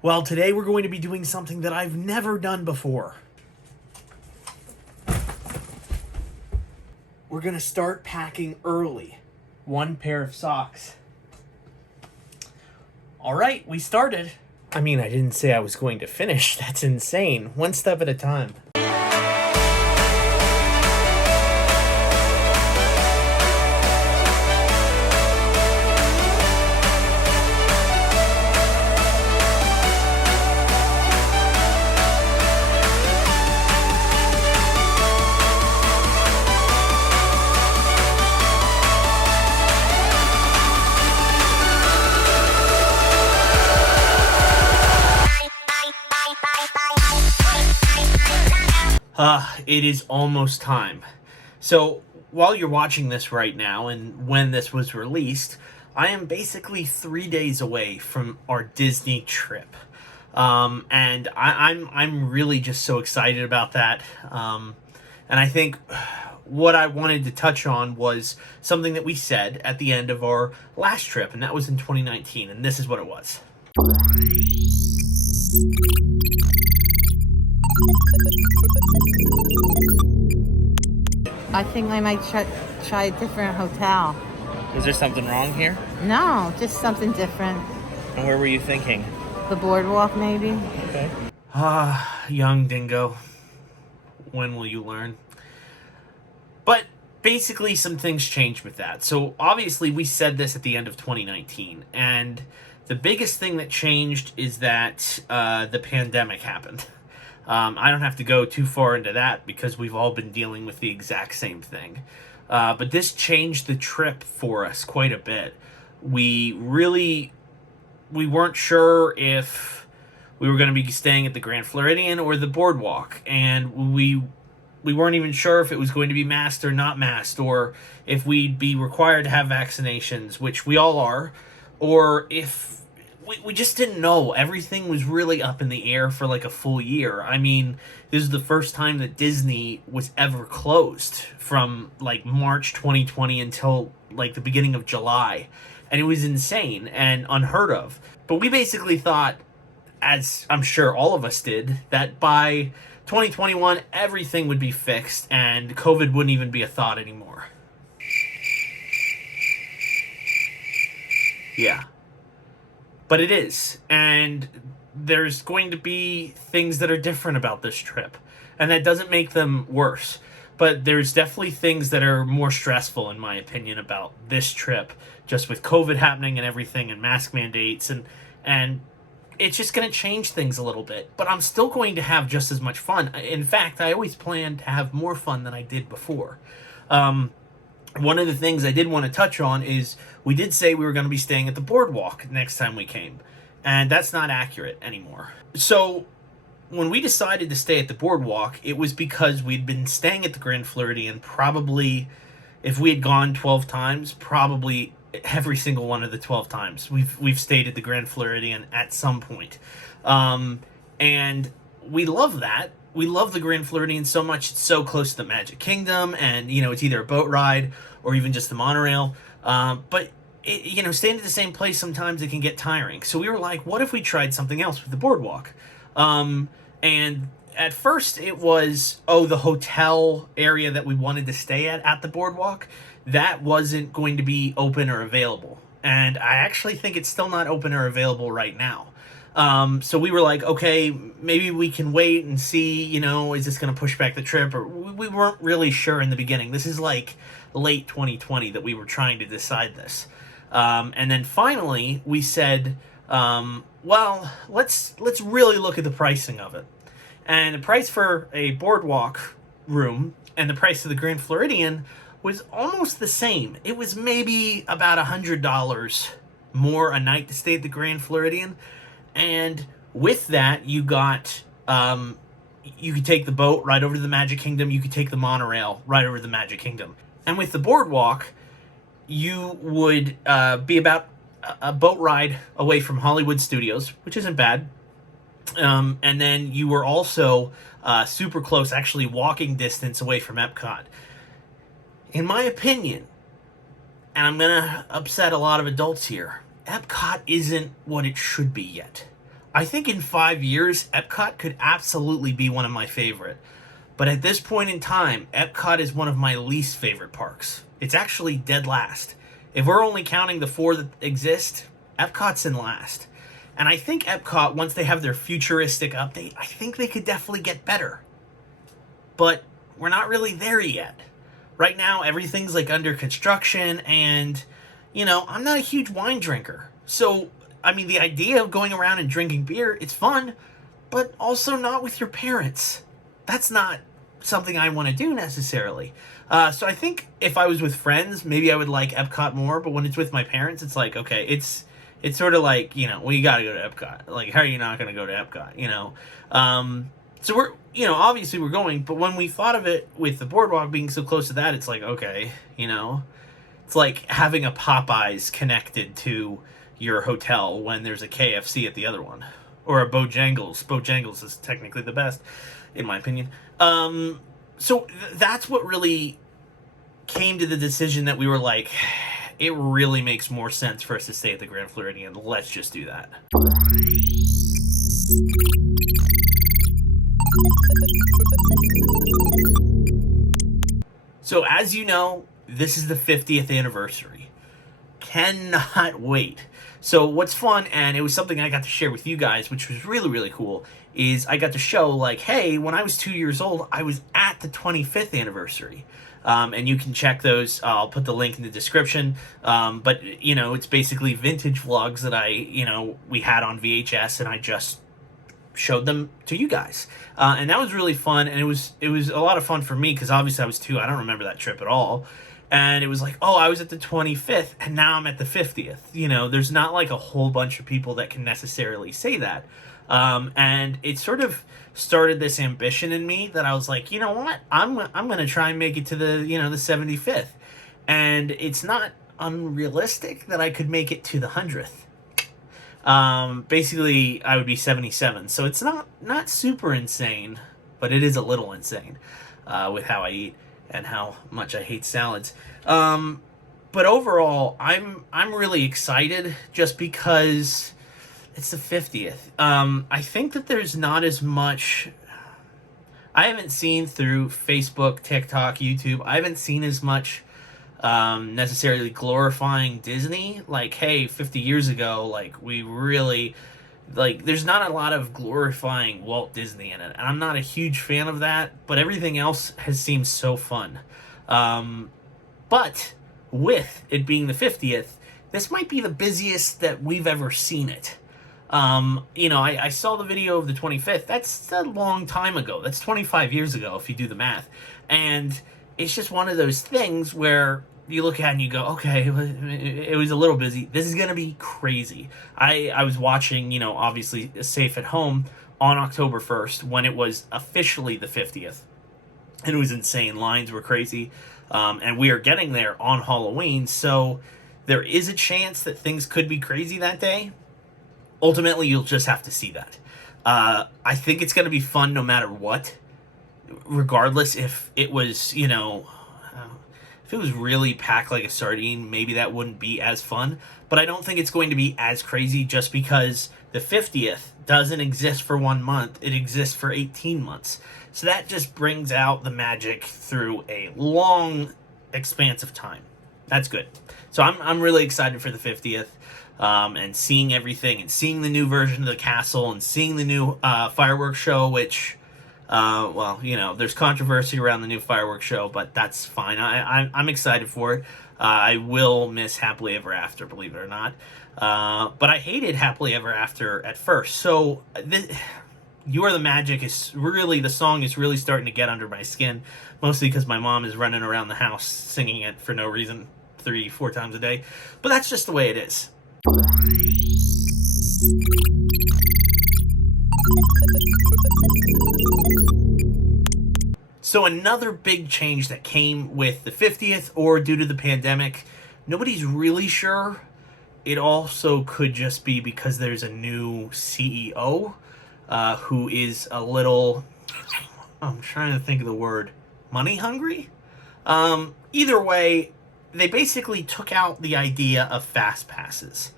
Well, today we're going to be doing something that I've never done before. We're going to start packing early. One pair of socks. All right, we started. I mean, I didn't say I was going to finish. That's insane. One step at a time. It is almost time. So, while you're watching this right now, and when this was released, I am basically 3 days away from our Disney trip. And I'm really just so excited about that. And I think what I wanted to touch on was something that we said at the end of our last trip, and that was in 2019, and this is what it was. I think I might try a different hotel. Is there something wrong here? No, just something different. And where were you thinking? The boardwalk, maybe? Okay. Young Dingo. When will you learn? But basically some things changed with that. So obviously we said this at the end of 2019, and the biggest thing that changed is that the pandemic happened. I don't have to go too far into that because we've all been dealing with the exact same thing. But this changed the trip for us quite a bit. We weren't sure if we were going to be staying at the Grand Floridian or the Boardwalk, and we weren't even sure if it was going to be masked or not masked, or if we'd be required to have vaccinations, which we all are, or if we just didn't know. Everything was really up in the air for like a full year. I mean, this is the first time that Disney was ever closed from like March 2020 until like the beginning of July. And it was insane and unheard of. But we basically thought, as I'm sure all of us did, that by 2021 everything would be fixed and COVID wouldn't even be a thought anymore. Yeah. But it is, and there's going to be things that are different about this trip, and that doesn't make them worse, but there's definitely things that are more stressful, in my opinion, about this trip, just with COVID happening and everything, and mask mandates, and it's just going to change things a little bit, but I'm still going to have just as much fun. In fact, I always plan to have more fun than I did before. One of the things I did want to touch on is we did say we were going to be staying at the Boardwalk next time we came, and that's not accurate anymore. So when we decided to stay at the Boardwalk, it was because we'd been staying at the Grand Floridian probably, if we had gone 12 times, probably every single one of the 12 times we've stayed at the Grand Floridian at some point. And we love that. We love the Grand Floridian so much. It's so close to the Magic Kingdom, and it's either a boat ride or even just the monorail. But staying at the same place, sometimes it can get tiring. So we were like, what if we tried something else with the Boardwalk? And at first it was, the hotel area that we wanted to stay at the Boardwalk, that wasn't going to be open or available. And I actually think it's still not open or available right now. So we were like, okay, maybe we can wait and see, is this going to push back the trip? Or we weren't really sure in the beginning. This is like late 2020 that we were trying to decide this. And then finally we said, well, let's really look at the pricing of it. And the price for a Boardwalk room and the price of the Grand Floridian was almost the same. It was maybe about $100 more a night to stay at the Grand Floridian. And with that, you got, you could take the boat right over to the Magic Kingdom. You could take the monorail right over to the Magic Kingdom. And with the Boardwalk, you would be about a boat ride away from Hollywood Studios, which isn't bad. And then you were also super close, actually walking distance away from Epcot. In my opinion, and I'm going to upset a lot of adults here, Epcot isn't what it should be yet. I think in 5 years, Epcot could absolutely be one of my favorite. But at this point in time, Epcot is one of my least favorite parks. It's actually dead last. If we're only counting the four that exist, Epcot's in last. And I think Epcot, once they have their futuristic update, I think they could definitely get better. But we're not really there yet. Right now, everything's like under construction, and, I'm not a huge wine drinker. So, I mean, the idea of going around and drinking beer, it's fun, but also not with your parents. That's not something I want to do necessarily. So I think if I was with friends, maybe I would like Epcot more, but when it's with my parents, it's like, okay, it's sort of like, well, you gotta go to Epcot. Like, how are you not gonna go to Epcot, So we're, obviously we're going, but when we thought of it with the boardwalk being so close to that, it's like, okay, it's like having a Popeyes connected to your hotel when there's a KFC at the other one. Or a Bojangles. Bojangles is technically the best, in my opinion. So that's what really came to the decision that we were like, it really makes more sense for us to stay at the Grand Floridian. Let's just do that. So as you know, this is the 50th anniversary. Cannot wait. So what's fun, and it was something I got to share with you guys, which was really, really cool, is I got to show, like, hey, when I was 2 years old, I was at the 25th anniversary. And you can check those. I'll put the link in the description. But, it's basically vintage vlogs that we had on VHS, and I just showed them to you guys. And that was really fun, and it was a lot of fun for me, because obviously I was 2. I don't remember that trip at all. And it was like, oh, I was at the 25th, and now I'm at the 50th. There's not like a whole bunch of people that can necessarily say that. And it sort of started this ambition in me that I was like, you know what? I'm going to try and make it to the 75th. And it's not unrealistic that I could make it to the 100th. Basically, I would be 77. So it's not super insane, but it is a little insane with how I eat and how much I hate salads. But overall, I'm really excited just because it's the 50th. I think that there's not as much. I haven't seen through Facebook, TikTok, YouTube. I haven't seen as much necessarily glorifying Disney. Like, hey, 50 years ago, like, we really. Like, there's not a lot of glorifying Walt Disney in it. And I'm not a huge fan of that, but everything else has seemed so fun. But with it being the 50th, this might be the busiest that we've ever seen it. I saw the video of the 25th. That's a long time ago. That's 25 years ago, if you do the math. And it's just one of those things where you look at it and you go, okay, it was a little busy. This is going to be crazy. I was watching, obviously Safe at Home on October 1st when it was officially the 50th. And it was insane. Lines were crazy. And we are getting there on Halloween. So there is a chance that things could be crazy that day. Ultimately, you'll just have to see that. I think it's going to be fun no matter what. Regardless if it was, if it was really packed like a sardine, maybe that wouldn't be as fun. But I don't think it's going to be as crazy just because the 50th doesn't exist for 1 month. It exists for 18 months. So that just brings out the magic through a long expanse of time. That's good. So I'm really excited for the 50th. And seeing everything and seeing the new version of the castle and seeing the new fireworks show, which... there's controversy around the new fireworks show, but that's fine. I'm excited for it. I will miss Happily Ever After, believe it or not. But I hated Happily Ever After at first. So You Are the Magic is really, the song is really starting to get under my skin, mostly because my mom is running around the house singing it for no reason 3-4 times a day. But that's just the way it is. So another big change that came with the 50th or due to the pandemic, nobody's really sure. It also could just be because there's a new CEO who is a little, I'm trying to think of the word, money hungry? Either way, they basically took out the idea of fast passes.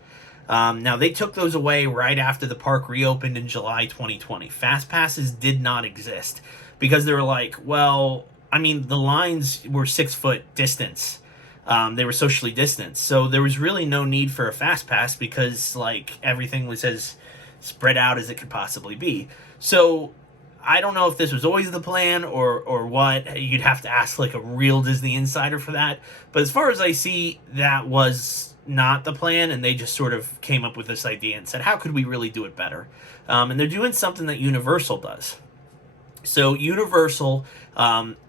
Now, they took those away right after the park reopened in July 2020. Fast passes did not exist because they were like, well, I mean, the lines were 6-foot distance. They were socially distanced. So there was really no need for a fast pass because, like, everything was as spread out as it could possibly be. So I don't know if this was always the plan or what. You'd have to ask, like, a real Disney insider for that. But as far as I see, that was not the plan, and they just sort of came up with this idea and said, how could we really do it better? And they're doing something that Universal does. So Universal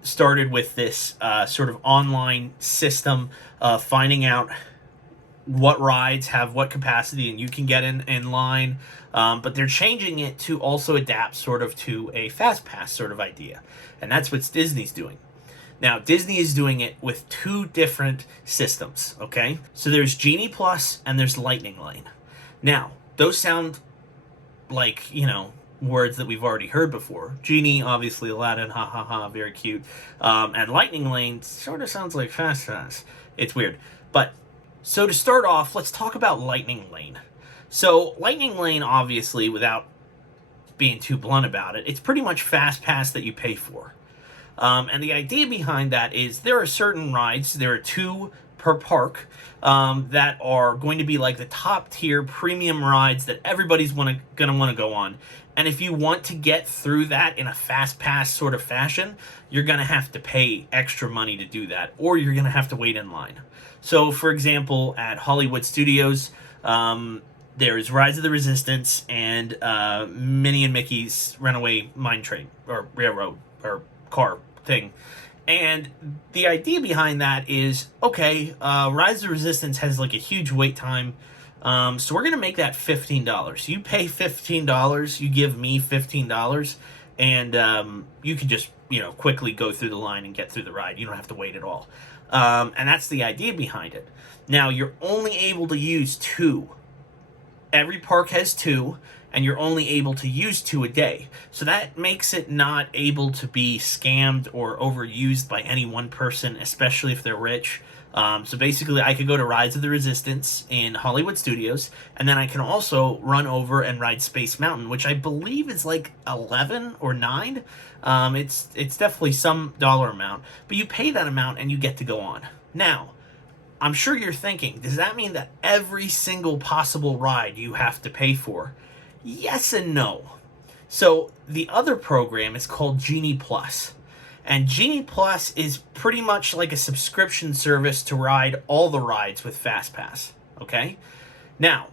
started with this sort of online system of finding out what rides have what capacity and you can get in line, but they're changing it to also adapt sort of to a fast pass sort of idea, and that's what Disney's doing. Now, Disney is doing it with 2 different systems, okay? So there's Genie Plus and there's Lightning Lane. Now, those sound like, words that we've already heard before. Genie, obviously, Aladdin, ha ha ha, very cute. And Lightning Lane sort of sounds like Fast Pass. It's weird. But, so to start off, let's talk about Lightning Lane. So, Lightning Lane, obviously, without being too blunt about it, it's pretty much Fast Pass that you pay for. And the idea behind that is there are certain rides, there are 2 per park, that are going to be like the top tier premium rides that everybody's gonna want to go on. And if you want to get through that in a fast pass sort of fashion, you're going to have to pay extra money to do that, or you're going to have to wait in line. So, for example, at Hollywood Studios, there's Rise of the Resistance and Minnie and Mickey's Runaway Mine Train, or Railroad, or car thing. And the idea behind that is, okay, Rise of the Resistance has like a huge wait time, so we're going to make that $15. You pay $15, you give me $15, and you can just, quickly go through the line and get through the ride. You don't have to wait at all. And that's the idea behind it. Now, you're only able to use 2. Every park has 2, and you're only able to use 2 a day. So that makes it not able to be scammed or overused by any one person, especially if they're rich. So basically, I could go to Rise of the Resistance in Hollywood Studios, and then I can also run over and ride Space Mountain, which I believe is like 11 or 9. It's definitely some dollar amount, but you pay that amount and you get to go on. Now, I'm sure you're thinking, does that mean that every single possible ride you have to pay for? Yes and no. So the other program is called Genie Plus. And Genie Plus is pretty much like a subscription service to ride all the rides with FastPass. Okay? Now,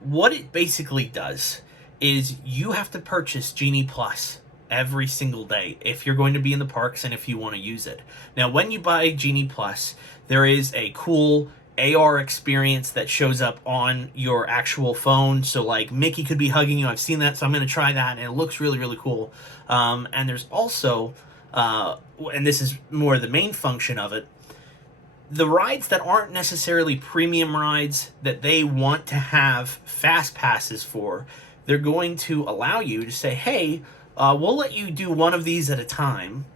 what it basically does is you have to purchase Genie Plus every single day if you're going to be in the parks and if you want to use it. Now, when you buy Genie Plus, there is a cool AR experience that shows up on your actual phone. So, like, Mickey could be hugging you. I've seen that, so I'm going to try that, and it looks really, really cool. And there's also, and this is more the main function of it, the rides that aren't necessarily premium rides that they want to have fast passes for, they're going to allow you to say, hey, we'll let you do one of these at a time,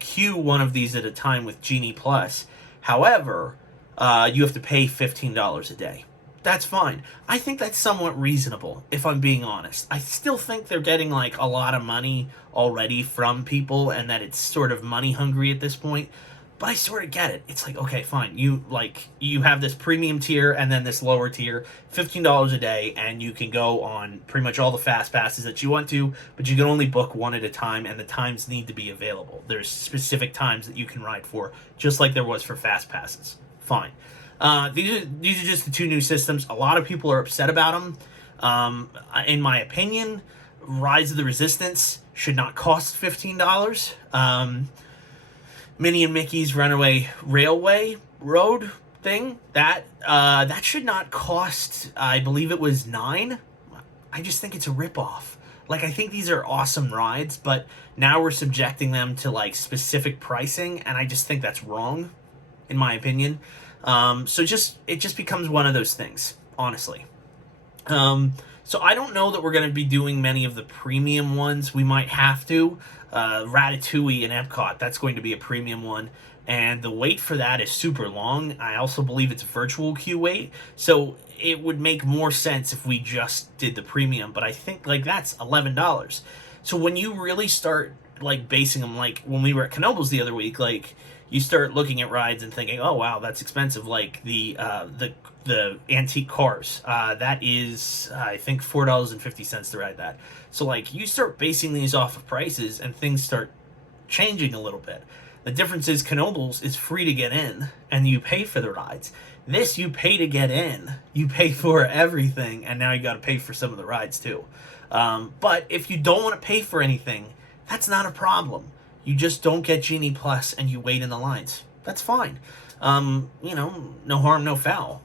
queue one of these at a time with Genie Plus. However, you have to pay $15 a day. That's fine. I think that's somewhat reasonable, if I'm being honest. I still think they're getting, like, a lot of money already from people and that it's sort of money hungry at this point. But I sort of get it. It's like, okay, fine. You have this premium tier and then this lower tier, $15 a day, and you can go on pretty much all the fast passes that you want to, but you can only book one at a time, and the times need to be available. There's specific times that you can ride for, just like there was for fast passes. Fine. These are just the 2 new systems. A lot of people are upset about them. In my opinion, Rise of the Resistance should not cost $15. Minnie and Mickey's Runaway Railway Road thing, that should not cost, I believe it was $9. I just think it's a ripoff. Like, I think these are awesome rides, but now we're subjecting them to, like, specific pricing, and I just think that's wrong, in my opinion. So it just becomes one of those things, honestly. So I don't know that we're going to be doing many of the premium ones. We might have to. Ratatouille in Epcot, that's going to be a premium one. and the wait for that is super long. I also believe it's virtual queue wait, so it would make more sense if we just did the premium, but I think like that's $11. So when you really start like basing them, like when we were at Knoebels the other week, like you start looking at rides and thinking, oh wow, that's expensive. Like the antique cars, that is I think $4.50 to ride that. So like you start basing these off of prices and things start changing a little bit. The difference is Knoebels is free to get in and you pay for the rides. This, you pay to get in, you pay for everything, and now you got to pay for some of the rides too. But if you don't want to pay for anything, that's not a problem. You just don't get Genie Plus and you wait in the lines. That's fine. No harm, no foul.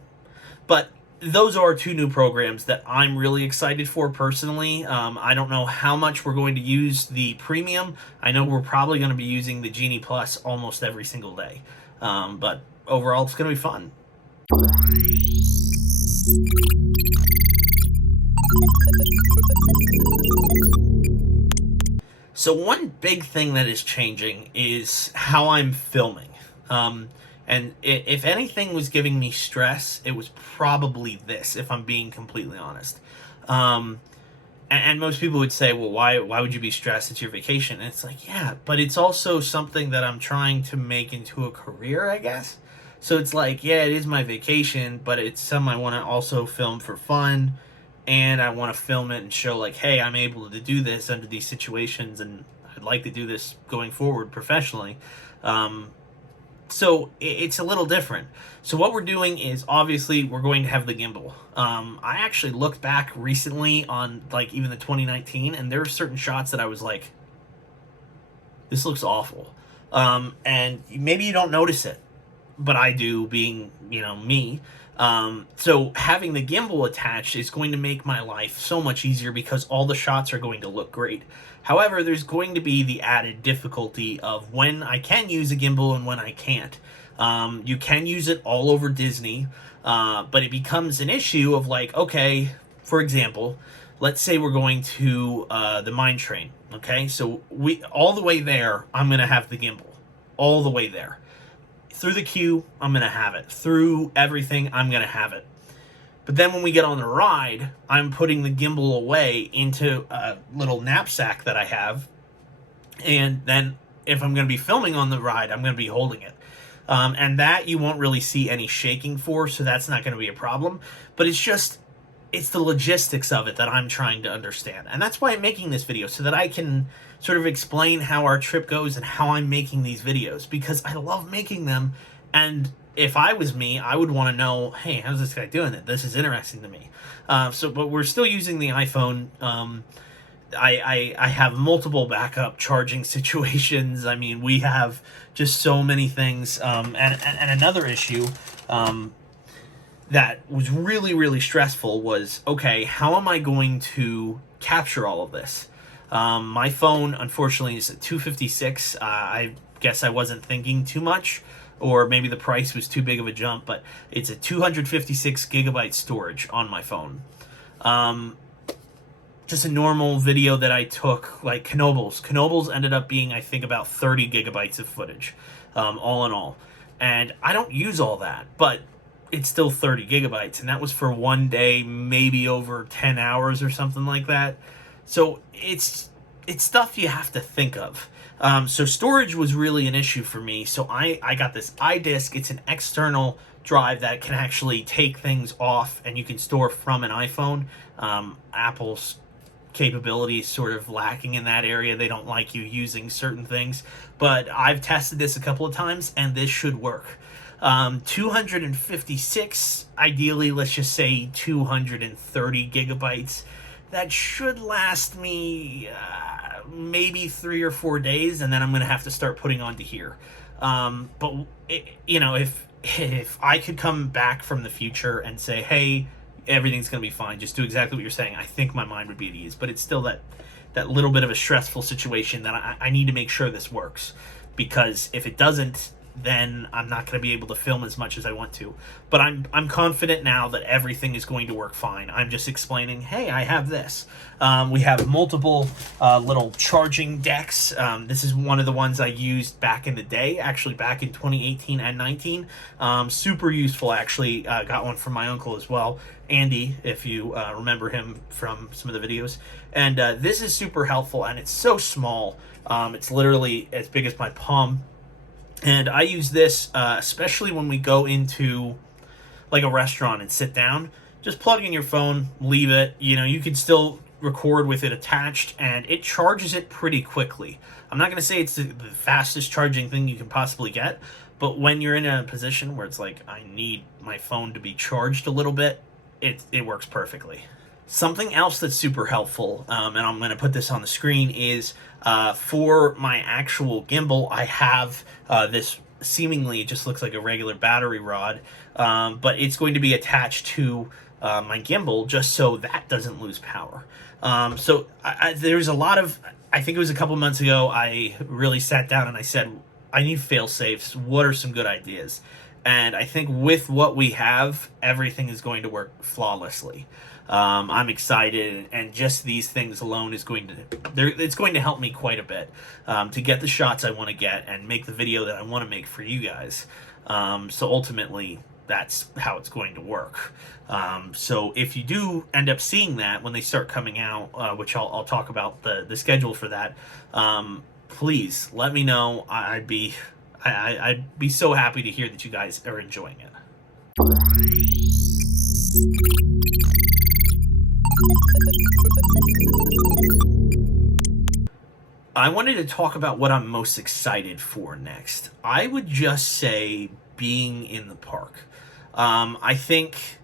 But those are two new programs that I'm really excited for personally. I don't know how much we're going to use the premium. I know we're probably going to be using the Genie Plus almost every single day. But overall, it's going to be fun. So one big thing that is changing is how I'm filming. And if anything was giving me stress, it was probably this, if I'm being completely honest. And most people would say, well, why would you be stressed? It's your vacation. And it's like, yeah, but it's also something that I'm trying to make into a career, I guess. So it's like, yeah, it is my vacation, but it's something I want to also film for fun. And I want to film it and show like, hey, I'm able to do this under these situations, and I'd like to do this going forward professionally. So it's a little different. So what we're doing is obviously we're going to have the gimbal. I actually looked back recently on like even the 2019, and there were certain shots that I was like, this looks awful. And maybe you don't notice it, but I do, being, me. So having the gimbal attached is going to make my life so much easier because all the shots are going to look great. However, there's going to be the added difficulty of when I can use a gimbal and when I can't. You can use it all over Disney, but it becomes an issue of like, okay, for example, let's say we're going to the mine train, okay? So all the way there, I'm going to have the gimbal, all the way there. Through the queue, I'm going to have it. Through everything, I'm going to have it. But then when we get on the ride, I'm putting the gimbal away into a little knapsack that I have. And then if I'm going to be filming on the ride, I'm going to be holding it. And that you won't really see any shaking for, so that's not going to be a problem. But it's the logistics of it that I'm trying to understand. And that's why I'm making this video, so that I can sort of explain how our trip goes and how I'm making these videos, because I love making them. And if I was me, I would want to know, hey, how's this guy doing it? This is interesting to me. But we're still using the iPhone. I have multiple backup charging situations. I mean, we have just so many things. And another issue that was really, really stressful was, okay, how am I going to capture all of this? My phone, unfortunately, is at 256. I guess I wasn't thinking too much, or maybe the price was too big of a jump, but it's a 256 gigabyte storage on my phone. Just a normal video that I took, like Knoebels. Knoebels ended up being, I think, about 30 gigabytes of footage, all in all. And I don't use all that, but it's still 30 gigabytes, and that was for one day, maybe over 10 hours or something like that. So it's stuff you have to think of. So storage was really an issue for me. So I got this iDisk. It's an external drive that can actually take things off and you can store from an iPhone. Apple's capability is sort of lacking in that area. They don't like you using certain things. But I've tested this a couple of times and this should work. 256, ideally, let's just say 230 gigabytes. That should last me maybe 3 or 4 days, and then I'm going to have to start putting onto here. But if I could come back from the future and say, hey, everything's going to be fine, just do exactly what you're saying, I think my mind would be at ease. But it's still that little bit of a stressful situation that I need to make sure this works. Because if it doesn't, then I'm not going to be able to film as much as I want to. But I'm confident now that everything is going to work fine. I'm just explaining, hey, I have this. We have multiple little charging decks. This is one of the ones I used back in the day, actually back in 2018 and 19. Super useful, actually. Got one from my uncle as well, Andy, if you remember him from some of the videos. And this is super helpful, and it's so small. It's literally as big as my palm. And I use this especially when we go into like a restaurant and sit down. Just plug in your phone, leave it. You know, you can still record with it attached, and it charges it pretty quickly. I'm not going to say it's the fastest charging thing you can possibly get, but when you're in a position where it's like, I need my phone to be charged a little bit, it works perfectly. Something else that's super helpful, and I'm going to put this on the screen, is for my actual gimbal, I have this seemingly, it just looks like a regular battery rod, but it's going to be attached to my gimbal just so that doesn't lose power. So there's a lot of, I think it was a couple months ago, I really sat down and I said, I need fail-safes. What are some good ideas? And I think with what we have, everything is going to work flawlessly. I'm excited, and just these things alone is going to, it's going to help me quite a bit to get the shots I want to get and make the video that I want to make for you guys. So ultimately, that's how it's going to work. So if you do end up seeing that when they start coming out, which I'll talk about the schedule for that, please let me know. I'd be so happy to hear that you guys are enjoying it. I wanted to talk about what I'm most excited for next. I would just say being in the park. I think,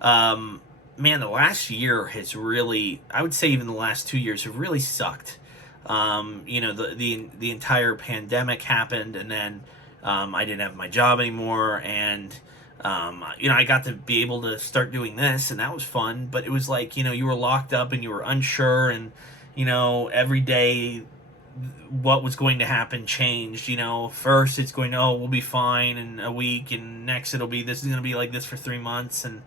man, the last year has really, I would say even the last 2 years have really sucked. You know, the entire pandemic happened, and then I didn't have my job anymore, and you know, I got to be able to start doing this, and that was fun. But it was like, you know, you were locked up and you were unsure, and you know, every day what was going to happen changed. You know, first it's going to, oh, we'll be fine in a week, and next it'll be, this is going to be like this for 3 months, and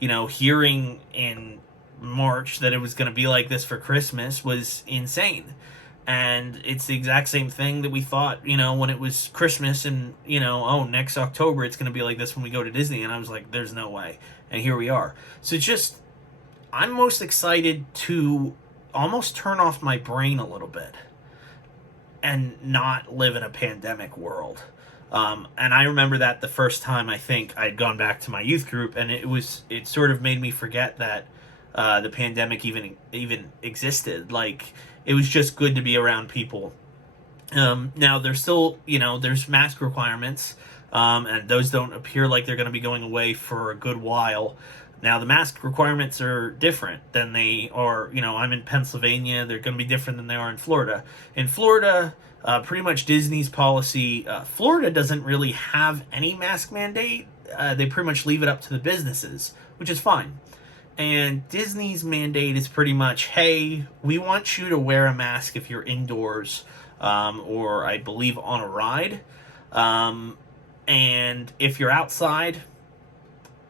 you know, hearing in March that it was going to be like this for Christmas was insane. And it's the exact same thing that we thought, you know, when it was Christmas, and, you know, oh, next October it's going to be like this when we go to Disney. And I was like, there's no way. And here we are. So just, I'm most excited to almost turn off my brain a little bit and not live in a pandemic world. And I remember that the first time I think I'd gone back to my youth group, and it sort of made me forget that the pandemic even existed. Like, it was just good to be around people. Now, there's still, you know, there's mask requirements, and those don't appear like they're going to be going away for a good while. Now, the mask requirements are different than they are, you know, I'm in Pennsylvania. They're going to be different than they are in Florida. In Florida, pretty much Disney's policy, Florida doesn't really have any mask mandate. They pretty much leave it up to the businesses, which is fine. And Disney's mandate is pretty much, hey, we want you to wear a mask if you're indoors, or I believe on a ride. And if you're outside,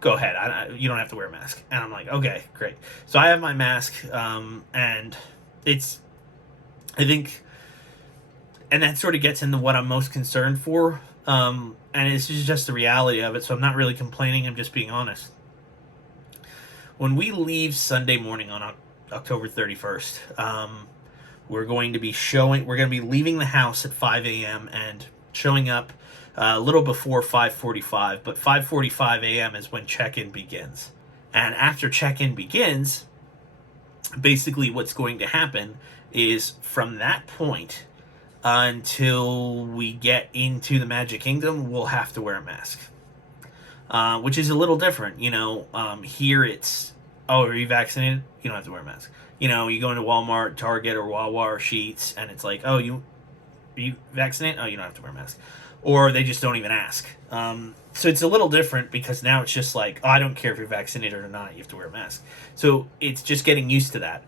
go ahead. You don't have to wear a mask. And I'm like, okay, great. So I have my mask, and it's, I think, and that sort of gets into what I'm most concerned for. And it's just the reality of it. So I'm not really complaining. I'm just being honest. When we leave Sunday morning on October 31st, we're going to be leaving the house at 5 a.m. and showing up a little before 5:45, but 5:45 a.m. is when check-in begins. And after check-in begins, basically what's going to happen is from that point until we get into the Magic Kingdom, we'll have to wear a mask. Which is a little different, you know. Here it's, oh, are you vaccinated? You don't have to wear a mask. You know, you go into Walmart, Target, or Wawa or Sheetz, and it's like, oh, are you vaccinated? Oh, you don't have to wear a mask. Or they just don't even ask. So it's a little different because now it's just like, oh, I don't care if you're vaccinated or not, you have to wear a mask. So it's just getting used to that.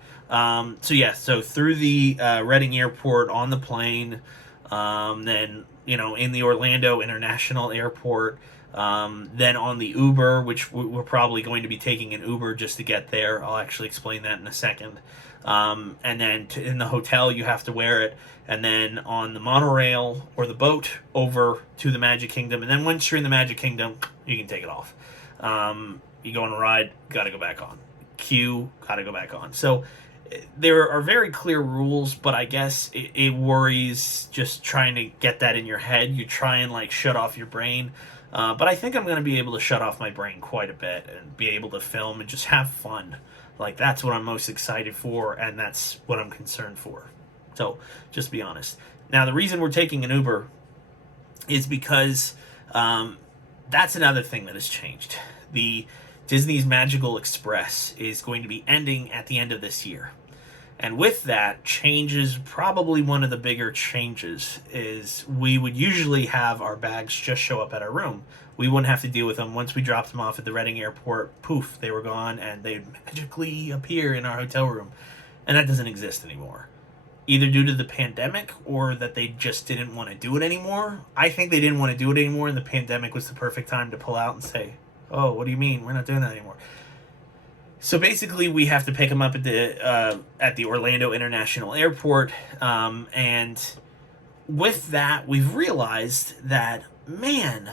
So through the Reading Airport on the plane, then in the Orlando International Airport. Then on the Uber, which we're probably going to be taking an Uber just to get there. I'll actually explain that in a second. And then in the hotel, you have to wear it. And then on the monorail or the boat over to the Magic Kingdom. And then once you're in the Magic Kingdom, you can take it off. You go on a ride, got to go back on. Queue, got to go back on. So there are very clear rules, but I guess it worries just trying to get that in your head. You try and like shut off your brain. But I think I'm going to be able to shut off my brain quite a bit and be able to film and just have fun. Like, that's what I'm most excited for, and that's what I'm concerned for. So, just be honest. Now, the reason we're taking an Uber is because that's another thing that has changed. The Disney's Magical Express is going to be ending at the end of this year. And with that, changes, probably one of the bigger changes, is we would usually have our bags just show up at our room. We wouldn't have to deal with them. Once we dropped them off at the Reading Airport, poof, they were gone, and they'd magically appear in our hotel room. And that doesn't exist anymore. Either due to the pandemic or that they just didn't want to do it anymore. I think they didn't want to do it anymore, and the pandemic was the perfect time to pull out and say, oh, what do you mean? We're not doing that anymore. So basically, we have to pick them up at the Orlando International Airport, and with that, we've realized that, man,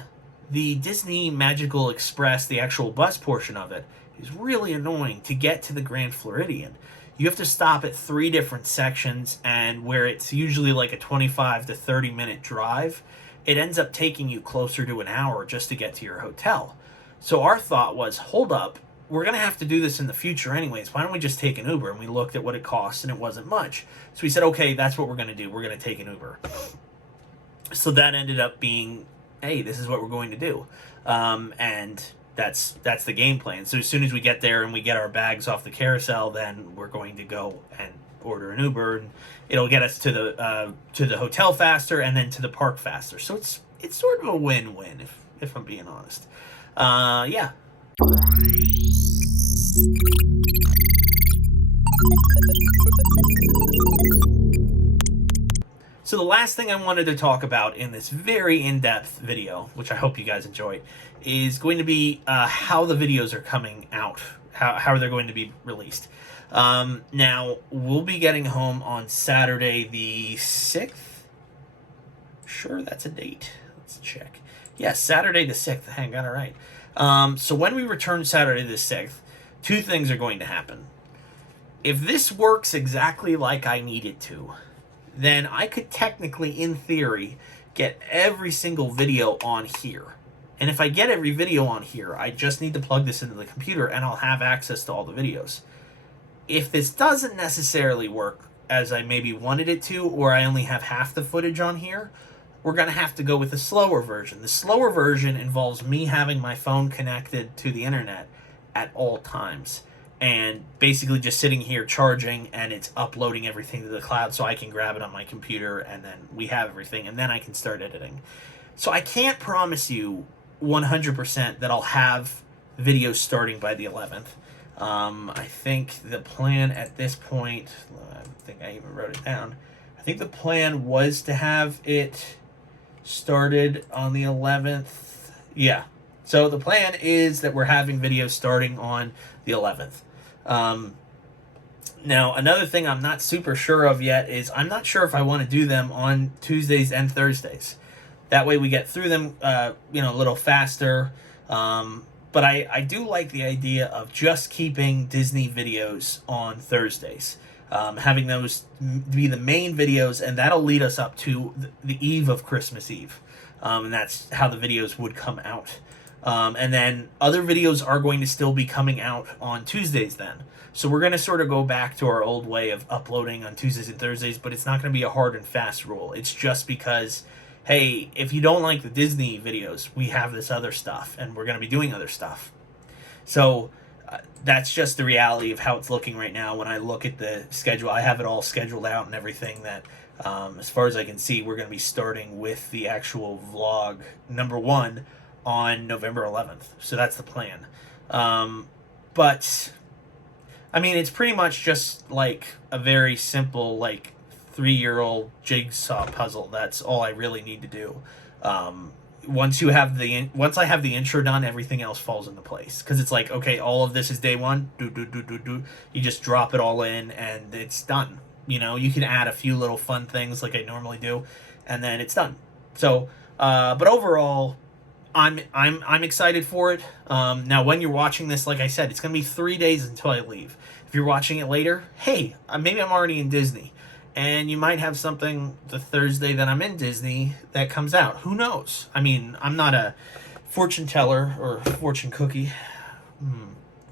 the Disney Magical Express, the actual bus portion of it, is really annoying to get to the Grand Floridian. You have to stop at 3 different sections, and where it's usually like a 25 to 30 minute drive, it ends up taking you closer to an hour just to get to your hotel. So our thought was, hold up, we're going to have to do this in the future anyways. Why don't we just take an Uber? And we looked at what it costs, and it wasn't much. So we said, okay, that's what we're going to do. We're going to take an Uber. So that ended up being, hey, this is what we're going to do. And that's the game plan. So as soon as we get there and we get our bags off the carousel, then we're going to go and order an Uber, and it'll get us to the hotel faster and then to the park faster. So it's sort of a win-win, if I'm being honest. Yeah. So the last thing I wanted to talk about in this very in-depth video, which I hope you guys enjoyed, is going to be how the videos are coming out, how they're going to be released. Now, we'll be getting home on Saturday the 6th. Sure, that's a date. Let's check. Yes, Saturday the 6th. Hang on, all right. So when we return Saturday the 6th, 2 things are going to happen. If this works exactly like I need it to, then I could technically, in theory, get every single video on here. And if I get every video on here, I just need to plug this into the computer and I'll have access to all the videos. If this doesn't necessarily work as I maybe wanted it to, or I only have half the footage on here, we're going to have to go with the slower version. The slower version involves me having my phone connected to the internet at all times, and basically just sitting here charging, and it's uploading everything to the cloud so I can grab it on my computer, and then we have everything, and then I can start editing. So I can't promise you 100% that I'll have videos starting by the 11th. I think the plan at this point, I think I even wrote it down, I think the plan was to have it started on the 11th. Yeah. So the plan is that we're having videos starting on the 11th. Now, another thing I'm not super sure of yet is I'm not sure if I want to do them on Tuesdays and Thursdays. That way we get through them, a little faster. But I do like the idea of just keeping Disney videos on Thursdays. Having those be the main videos, and that'll lead us up to the eve of Christmas Eve. And that's how the videos would come out. And then other videos are going to still be coming out on Tuesdays then. So we're going to sort of go back to our old way of uploading on Tuesdays and Thursdays, but it's not going to be a hard and fast rule. It's just because, hey, if you don't like the Disney videos, we have this other stuff, and we're going to be doing other stuff. So that's just the reality of how it's looking right now. When I look at the schedule, I have it all scheduled out and everything that, as far as I can see, we're going to be starting with the actual vlog number 1 on November 11th. So that's the plan. But I mean, it's pretty much just like a very simple, like 3-year-old jigsaw puzzle. That's all I really need to do. Once I have the intro done, everything else falls into place, because it's like, okay, all of this is day one. You just drop it all in and it's done. You can add a few little fun things like I normally do, and then it's done. So, but overall, I'm excited for it. Now, when you're watching this, like I said, it's gonna be 3 days until I leave. If you're watching it later, hey, maybe I'm already in Disney, and you might have something the Thursday that I'm in Disney that comes out. Who knows? I mean, I'm not a fortune teller or fortune cookie.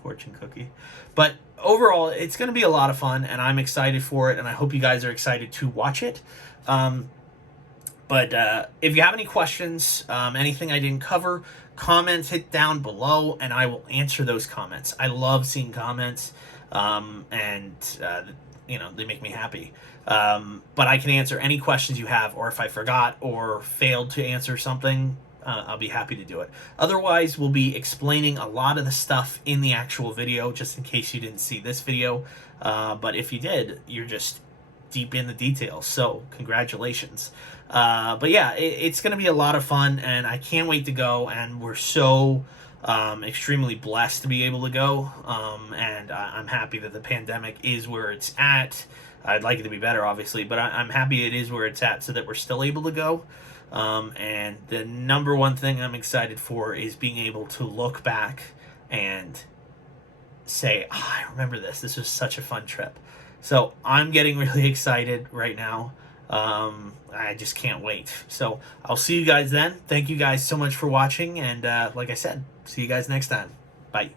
Fortune cookie. But overall, it's going to be a lot of fun, and I'm excited for it, and I hope you guys are excited to watch it. But if you have any questions, anything I didn't cover, comments, hit down below, and I will answer those comments. I love seeing comments, and they make me happy. But I can answer any questions you have, or if I forgot or failed to answer something, I'll be happy to do it. Otherwise, we'll be explaining a lot of the stuff in the actual video, just in case you didn't see this video. But if you did, you're just deep in the details, so congratulations. But yeah, it's going to be a lot of fun, and I can't wait to go, and we're so extremely blessed to be able to go, and I'm happy that the pandemic is where it's at. I'd like it to be better, obviously, but I'm happy it is where it's at so that we're still able to go. And the number one thing I'm excited for is being able to look back and say, I remember this. This was such a fun trip. So I'm getting really excited right now. I just can't wait. So I'll see you guys then. Thank you guys so much for watching. And like I said, see you guys next time. Bye.